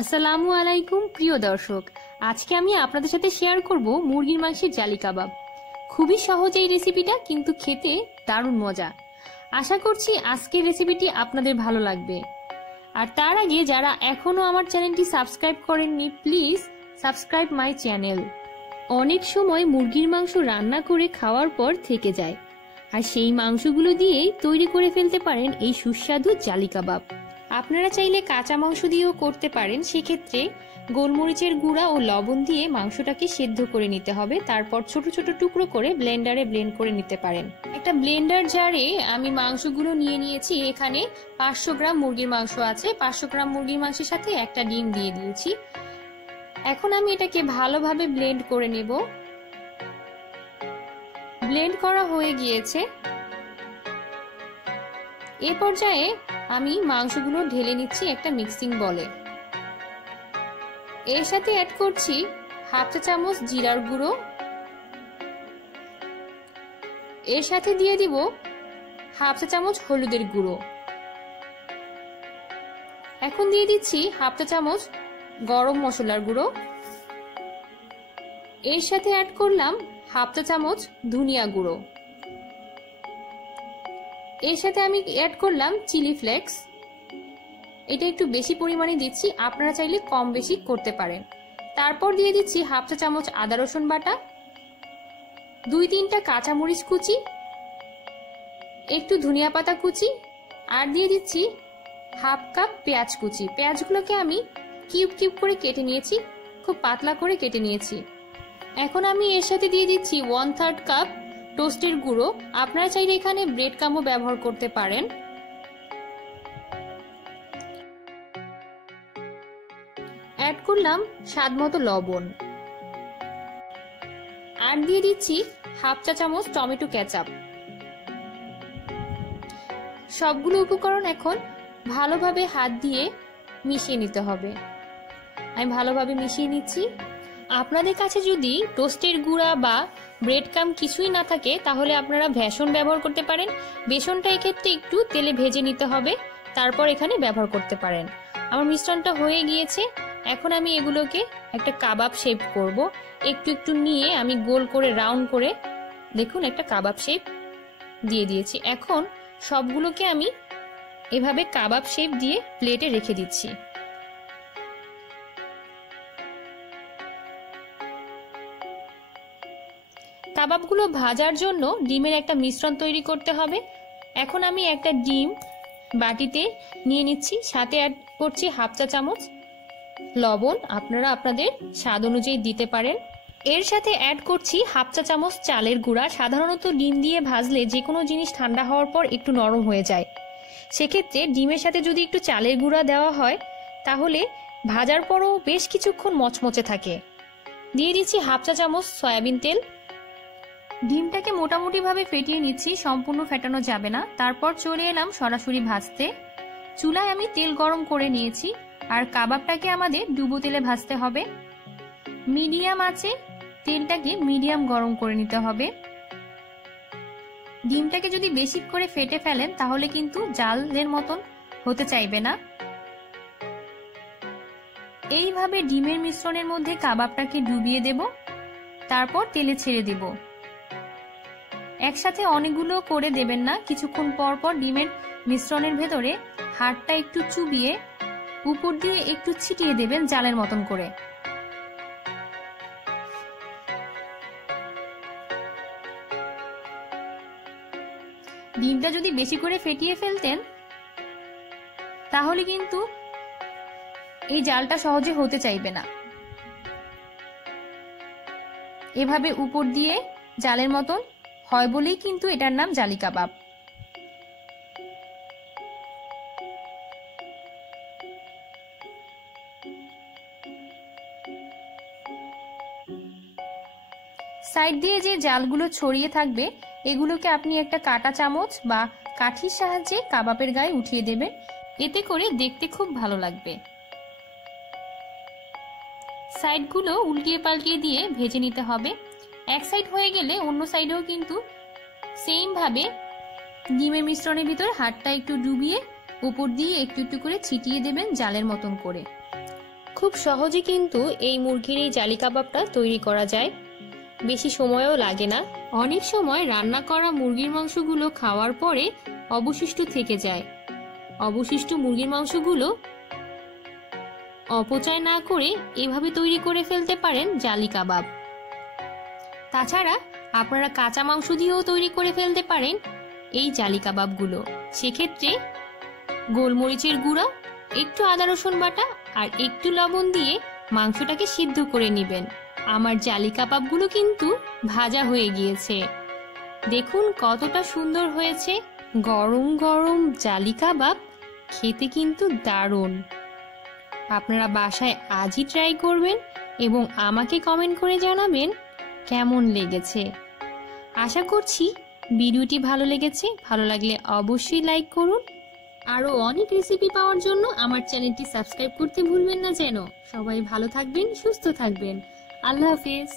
আসসালামু আলাইকুম প্রিয় দর্শক, আজকে আমি আপনাদের সাথে শেয়ার করব মুরগির মাংসের জালি কাবাব। খুবই সহজ এই রেসিপিটা, কিন্তু খেতে দারুণ মজা। আশা করছি আজকের রেসিপিটি আপনাদের ভালো লাগবে। আর তার আগে যারা এখনো আমার চ্যানেলটি সাবস্ক্রাইব করেননি, প্লিজ সাবস্ক্রাইব মাই চ্যানেল। অনেক সময় মুরগির মাংস রান্না করে খাওয়ার পর থেকে যায়, আর সেই মাংসগুলো দিয়েই তৈরি করে ফেলতে পারেন এই সুস্বাদু জালি কাবাব। আপনারা চাইলে কাঁচা মাংস দিয়েও করতে পারেন। সেক্ষেত্রে গোলমরিচের গুঁড়া ও লবণ দিয়ে মাংসটাকে সেদ্ধ করে নিতে হবে, তারপর ছোট ছোট টুকরো করে ব্লেন্ডারে ব্লেন্ড করে নিতে পারেন। একটা ব্লেন্ডার জারে আমি মাংসগুলো নিয়ে নিয়েছি। এখানে 500 গ্রাম মুরগির মাংস আছে। 500 গ্রাম মুরগির মাংসের সাথে একটা ডিম দিয়ে দিয়েছি। এখন আমি এটাকে ভালোভাবে ব্লেন্ড করে নেব। ব্লেন্ড করা হয়ে গিয়েছে। এই পর্যায়ে আমি মাংসগুলো ঢেলে নিচ্ছি একটা মিক্সিং বলে। এর সাথে অ্যাড করছি হাফ চা চামচ জিরার গুঁড়ো। এর সাথে দিয়ে দিব হাফ চা চামচ হলুদের গুঁড়ো। এখন দিয়ে দিচ্ছি হাফ চা চামচ গরম মশলার গুঁড়ো। এর সাথে অ্যাড করলাম হাফ চা চামচ ধনিয়া গুঁড়ো। এর সাথে আমি অ্যাড করলাম চিলি ফ্লেক্স। এটা একটু বেশি পরিমাণে দিচ্ছি, আপনারা চাইলে কম বেশি করতে পারেন। তারপর দিয়ে দিচ্ছি হাফ চা চামচ আদা রসুন বাটা, 2-3টা কাঁচামরিচ কুচি, একটু ধনিয়া পাতা কুচি, আর দিয়ে দিচ্ছি হাফ কাপ পেঁয়াজ কুচি। পেঁয়াজগুলোকে আমি কিউব কিউব করে কেটে নিয়েছি, খুব পাতলা করে কেটে নিয়েছি। এখন আমি এর সাথে দিয়ে দিচ্ছি 1/3 কাপ টোস্টের গুঁড়ো। আপনারা চাইলে এখানে ব্রেড ক্রাম্বও ব্যবহার করতে পারেন। অ্যাড করলাম স্বাদ মতো লবণ, আর দিয়ে দিচ্ছি হাফ চা চামচ টমেটো কেচাপ। সবগুলো উপকরণ এখন ভালোভাবে হাত দিয়ে মিশিয়ে নিতে হবে। আমি ভালোভাবে মিশিয়ে নিচ্ছি। আপনাদের কাছে যদি টোস্টের গুঁড়া বা ব্রেড ক্রাম্ব কিছুই না থাকে, তাহলে আপনারা বেসন ব্যবহার করতে পারেন। বেসনটা এক্ষেত্রে একটু তেলে ভেজে নিতে হবে, তারপর এখানে ব্যবহার করতে পারেন। আমার মিশ্রণটা হয়ে গিয়েছে। এখন আমি এগুলোকে একটা কাবাব শেপ করব। একটু একটু নিয়ে আমি গোল করে রাউন্ড করে দেখুন একটা কাবাব শেপ দিয়ে দিয়েছি। এখন সবগুলোকে আমি এভাবে কাবাব শেপ দিয়ে প্লেটে রেখে দিচ্ছি। কাবাবগুলো ভাজার জন্য ডিমের একটা মিশ্রণ তৈরি করতে হবে। এখন আমি একটা ডিম বাটিতে নিয়ে নিচ্ছি, সাথে অ্যাড করছি হাফ চা চামচ লবণ, আপনারা আপনাদের স্বাদ অনুযায়ী দিতে পারেন। এর সাথে অ্যাড করছি হাফ চা চামচ চালের গুঁড়া। সাধারণত ডিম দিয়ে ভাজলে যে কোনো জিনিস ঠান্ডা হওয়ার পর একটু নরম হয়ে যায়। সেক্ষেত্রে ডিমের সাথে যদি একটু চালের গুঁড়া দেওয়া হয়, তাহলে ভাজার পরও বেশ কিছুক্ষণ মচমচে থাকে। দিয়ে দিচ্ছি হাফ চা চামচ সয়াবিন তেল। ডিমটাকে মোটামুটি ভাবে ফেটিয়ে নিচ্ছি, সম্পূর্ণ ফেটানো যাবে না। তারপর চলে এলাম সরাসরি ভাজতে। চুলায় আমি তেল গরম করে নিয়েছি, আর কাবাবটাকে আমাদের ডুবো তেলে ভাজতে হবে। মিডিয়াম আঁচে তেলটাকে মিডিয়াম গরম করে নিতে হবে। ডিমটাকে যদি বেশি করে ফেটে ফেলেন, তাহলে কিন্তু জালের মতন হতে চাইবে না। এইভাবে ডিমের মিশ্রণের মধ্যে কাবাবটাকে ডুবিয়ে দেব, তারপর তেলে ছেড়ে দেব। একসাথে অনেকগুলো করে দেবেন না, কিছুক্ষণ পর পর ডিমের মিশ্রণের ভেতরে হাতটা একটু চুবিয়ে উপর দিয়ে একটু ছিটিয়ে দেবেন জালের মতন করে। ডিমটা যদি বেশি করে ফেটিয়ে ফেলতেন, তাহলে কিন্তু এই জালটা সহজে হতে চাইবে না। এভাবে উপর দিয়ে জালের মতন হয় বলেই কিন্তু এটার নাম জালি কাবাব। সাইড দিয়ে যে জালগুলো ছড়িয়ে থাকবে, এগুলোকে আপনি একটা কাঁটা চামচ বা কাঠির সাহায্যে কাবাবের গায়ে উঠিয়ে দেবেন। এতে করে দেখতে খুব ভালো লাগবে। সাইডগুলো উল্টিয়ে পাল্টিয়ে দিয়ে ভেজে নিতে হবে। এক সাইড হয়ে গেলে অন্য সাইডেও কিন্তু সেম ভাবে ডিমের মিশ্রণের ভিতর হাতটা একটু ডুবিয়ে উপর দিয়ে একটু একটু করে ছিটিয়ে দেবেন জালের মতন করে। খুব সহজে কিন্তু এই মুরগির এই জালি কাবাবটা তৈরি করা যায়, বেশি সময়ও লাগে না। অনেক সময় রান্না করা মুরগির মাংসগুলো খাওয়ার পরে অবশিষ্ট থেকে যায়। অবশিষ্ট মুরগির মাংসগুলো অপচয় না করে এভাবে তৈরি করে ফেলতে পারেন জালি কাবাব। তাছাড়া আপনারা কাঁচা মাংস দিয়েও তৈরি করে ফেলতে পারেন এই জালি কাবাবগুলো। সেক্ষেত্রে গোলমরিচের গুঁড়ো, একটু আদা রসুন বাটা আর একটু লবণ দিয়ে মাংসটাকে সিদ্ধ করে নেবেন। আমার জালি কাবাবগুলো কিন্তু ভাজা হয়ে গিয়েছে, দেখুন কতটা সুন্দর হয়েছে। গরম গরম জালি কাবাব খেতে কিন্তু দারুণ। আপনারা বাসায় আজই ট্রাই করবেন এবং আমাকে কমেন্ট করে জানাবেন কেমন লেগেছে। আশা করছি ভিডিওটি ভালো লেগেছে। ভালো লাগলে অবশ্যই লাইক করুন। আরো অনেক রেসিপি পাওয়ার জন্য আমার চ্যানেলটি সাবস্ক্রাইব করতে ভুলবেন না যেন। সবাই ভালো থাকবেন, সুস্থ থাকবেন। আল্লাহ হাফেজ।